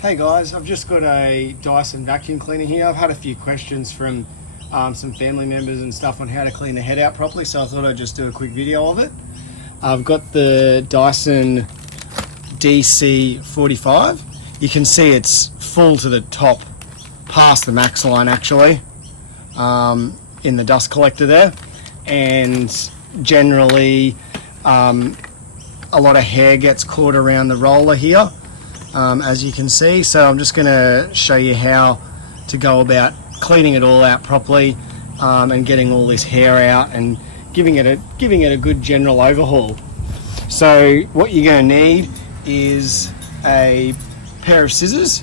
Hey guys, I've just got a Dyson vacuum cleaner here. I've had a few questions from some family members and stuff on how to clean the head out properly, so I thought I'd just do a quick video of it. I've got the Dyson DC45. You can see it's full to the top, past the max line actually, in the dust collector there, and generally a lot of hair gets caught around the roller here, as you can see. So I'm just going to show you how to go about cleaning it all out properly, and getting all this hair out and giving it a good general overhaul. So what you're going to need is a pair of scissors,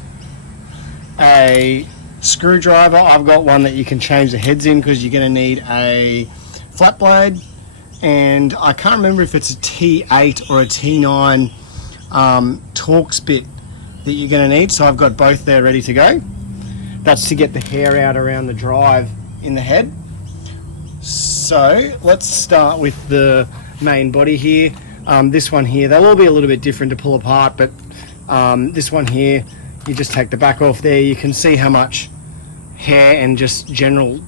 a screwdriver. I've got one that you can change the heads in because you're going to need a flat blade, and I can't remember if it's a T8 or a T9 Torx bit that you're going to need, so I've got both there ready to go. That's to get the hair out around the drive in the head. So let's start with the main body here. This one here, they'll all be a little bit different to pull apart, but this one here, you just take the back off there. You can see how much hair and just general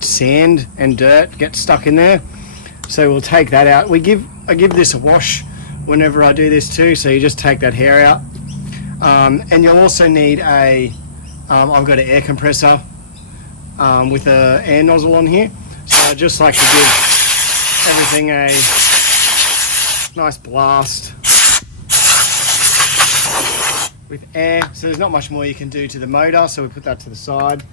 sand and dirt gets stuck in there. So we'll take that out. I give this a wash whenever I do this too, so you just take that hair out. And you'll also need I've got an air compressor with an air nozzle on here. So I just like to give everything a nice blast with air. So there's not much more you can do to the motor, so we put that to the side.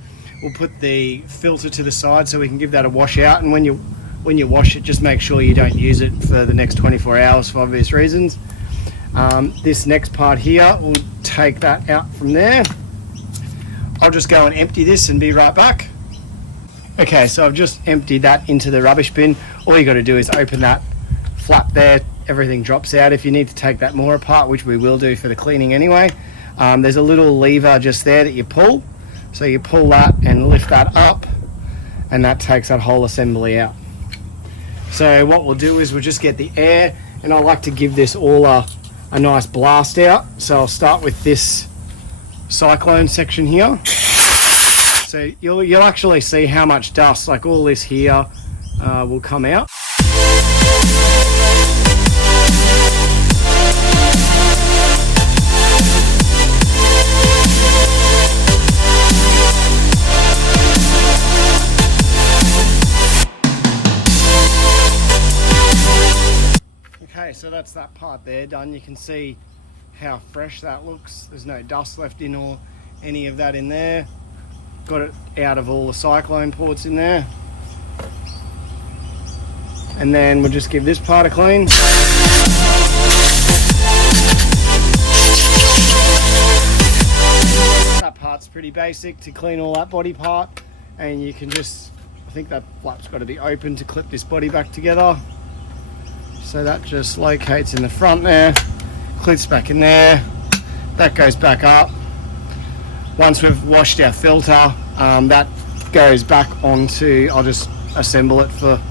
We'll put the filter to the side so we can give that a wash out, and when you wash it, just make sure you don't use it for the next 24 hours for obvious reasons. This next part here, we'll take that out from there. I'll just go and empty this and be right back. Okay, so I've just emptied that into the rubbish bin. All you got to do is open that flap there. Everything drops out. If you need to take that more apart, which we will do for the cleaning anyway, there's a little lever just there that you pull. So you pull that and lift that up, and that takes that whole assembly out. So what we'll do is we'll just get the air, and I like to give this all a nice blast out. So I'll start with this Cyclone section here. So you'll actually see how much dust, like all this here, will come out. Okay, so that's that part there done. You can see how fresh that looks. There's no dust left in or any of that in there. Got it out of all the Cyclone ports in there. And then we'll just give this part a clean. That part's pretty basic to clean all that body part, and you can just, I think that flap's got to be open to clip this body back together. So that just locates in the front there, clips back in there, that goes back up. Once we've washed our filter, that goes back onto, I'll just assemble it for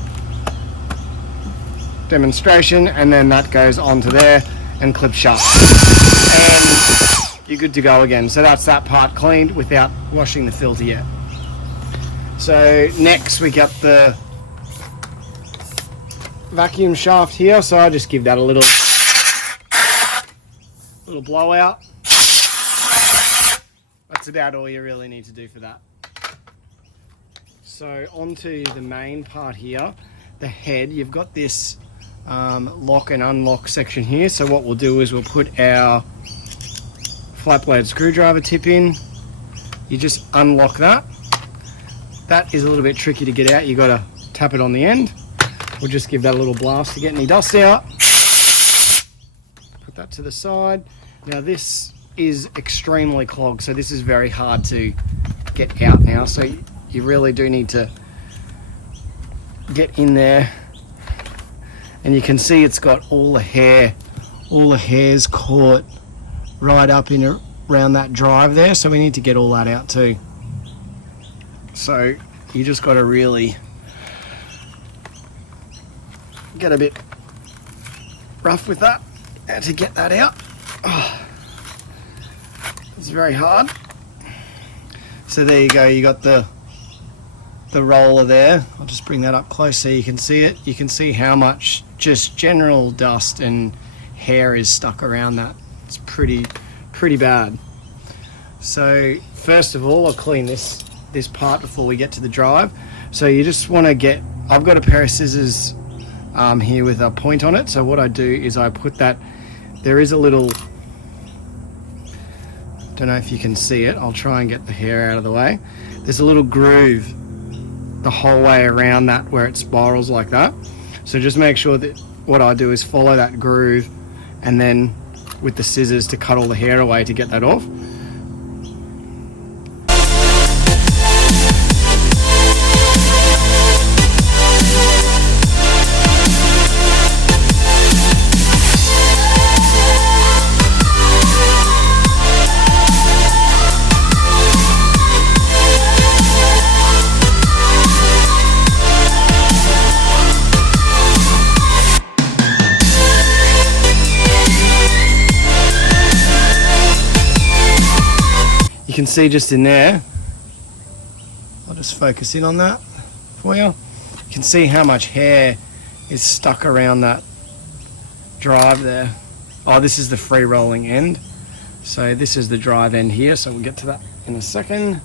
demonstration, and then that goes onto there and clips shut. And you're good to go again. So that's that part cleaned without washing the filter yet. So next we got the vacuum shaft here, so I just give that a little blowout. That's about all you really need to do for that. So onto the main part here, the head. You've got this lock and unlock section here, so what we'll do is we'll put our flat blade screwdriver tip in. You just unlock that. That is a little bit tricky to get out. You got to tap it on the end. We'll just give that a little blast to get any dust out. Put that to the side. Now this is extremely clogged, so this is very hard to get out now. So you really do need to get in there. And you can see it's got all the hairs caught right up in around that drive there. So we need to get all that out too. So you just got to really get a bit rough with that to get that out. Oh. It's very hard. So there you go, you got the roller there. I'll just bring that up close so you can see it. You can see how much just general dust and hair is stuck around that. It's pretty bad. So first of all, I'll clean this part before we get to the drive. So you just want to get, I've got a pair of scissors here with a point on it. So what I do is I put that, there is a little, don't know if you can see it, I'll try and get the hair out of the way. There's a little groove the whole way around that where it spirals like that. So just make sure that what I do is follow that groove and then with the scissors to cut all the hair away to get that off. You can see just in there, I'll just focus in on that for you. You can see how much hair is stuck around that drive there. Oh, this is the free rolling end. So this is the drive end here, so we'll get to that in a second.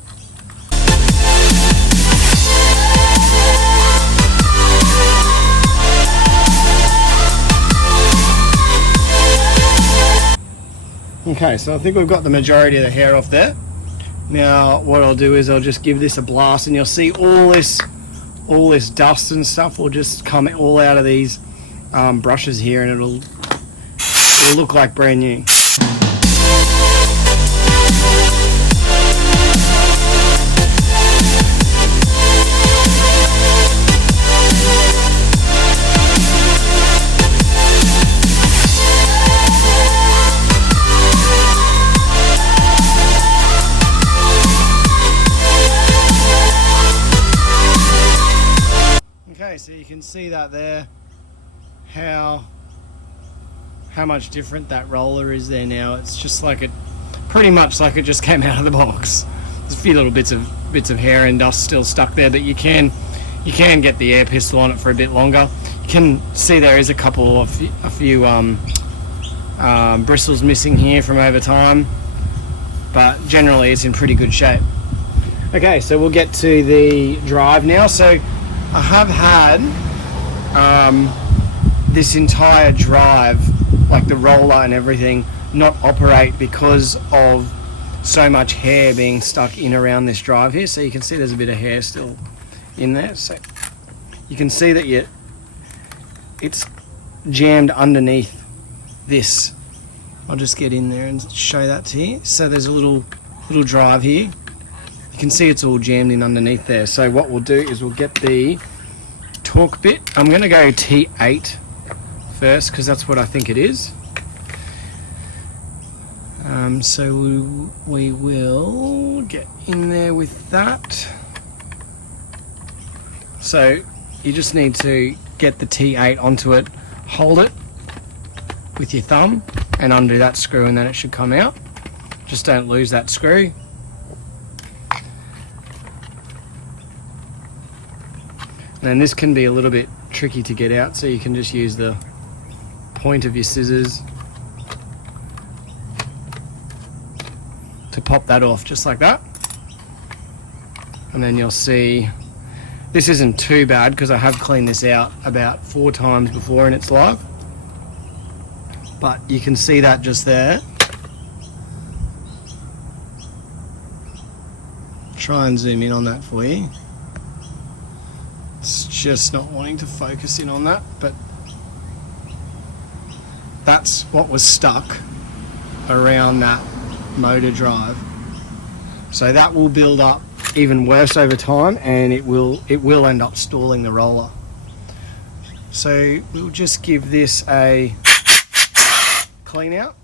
Okay, so I think we've got the majority of the hair off there. Now what I'll do is I'll just give this a blast and you'll see all this dust and stuff will just come all out of these brushes here, and it'll look like brand new. So you can see that there, how much different that roller is there now. It's just like pretty much like it just came out of the box. There's a few little bits of hair and dust still stuck there, but you can get the air pistol on it for a bit longer. You can see there is a few bristles missing here from over time, but generally it's in pretty good shape. Okay, so we'll get to the drive now. So I have had this entire drive, like the roller and everything, not operate because of so much hair being stuck in around this drive here. So you can see there's a bit of hair still in there. So you can see that it's jammed underneath this. I'll just get in there and show that to you. So there's a little drive here. You can see it's all jammed in underneath there. So what we'll do is we'll get the torque bit. I'm going to go T8 first because that's what I think it is. So we will get in there with that. So you just need to get the T8 onto it, hold it with your thumb and undo that screw, and then it should come out. Just don't lose that screw. And then this can be a little bit tricky to get out, so you can just use the point of your scissors to pop that off, just like that. And then you'll see this isn't too bad because I have cleaned this out about 4 times before in its life. But you can see that just there. Try and zoom in on that for you. It's just not wanting to focus in on that, but that's what was stuck around that motor drive. So that will build up even worse over time, and it will end up stalling the roller. So we'll just give this a clean out.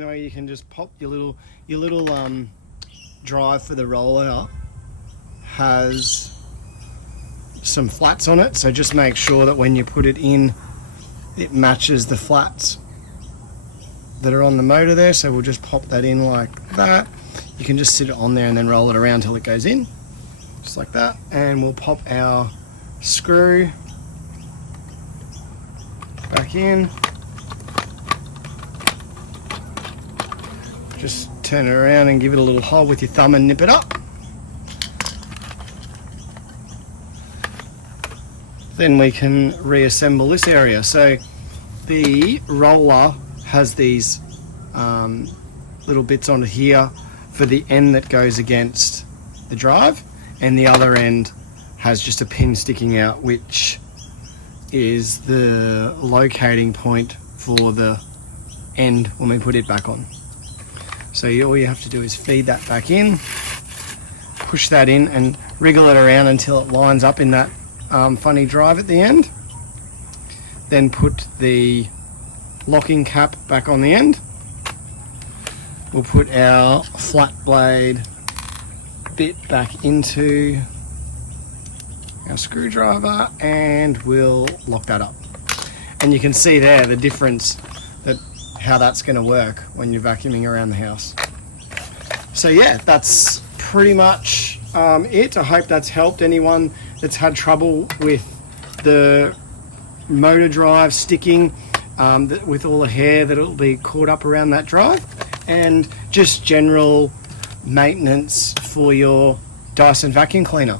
now you can just pop your little drive for the roller has some flats on it, so just make sure that when you put it in it matches the flats that are on the motor there. So we'll just pop that in like that. You can just sit it on there and then roll it around till it goes in, just like that. And we'll pop our screw back in. Just turn it around and give it a little hold with your thumb and nip it up. Then we can reassemble this area. So the roller has these little bits on here for the end that goes against the drive, and the other end has just a pin sticking out, which is the locating point for the end when we put it back on. So all you have to do is feed that back in, push that in and wriggle it around until it lines up in that funny drive at the end. Then put the locking cap back on the end. We'll put our flat blade bit back into our screwdriver and we'll lock that up. And you can see there the difference, that how that's going to work when you're vacuuming around the house. So yeah, that's pretty much it. I hope that's helped anyone that's had trouble with the motor drive sticking with all the hair that'll be caught up around that drive, and just general maintenance for your Dyson vacuum cleaner.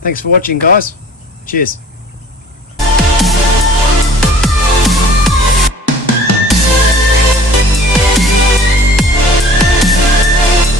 Thanks for watching, guys. Cheers.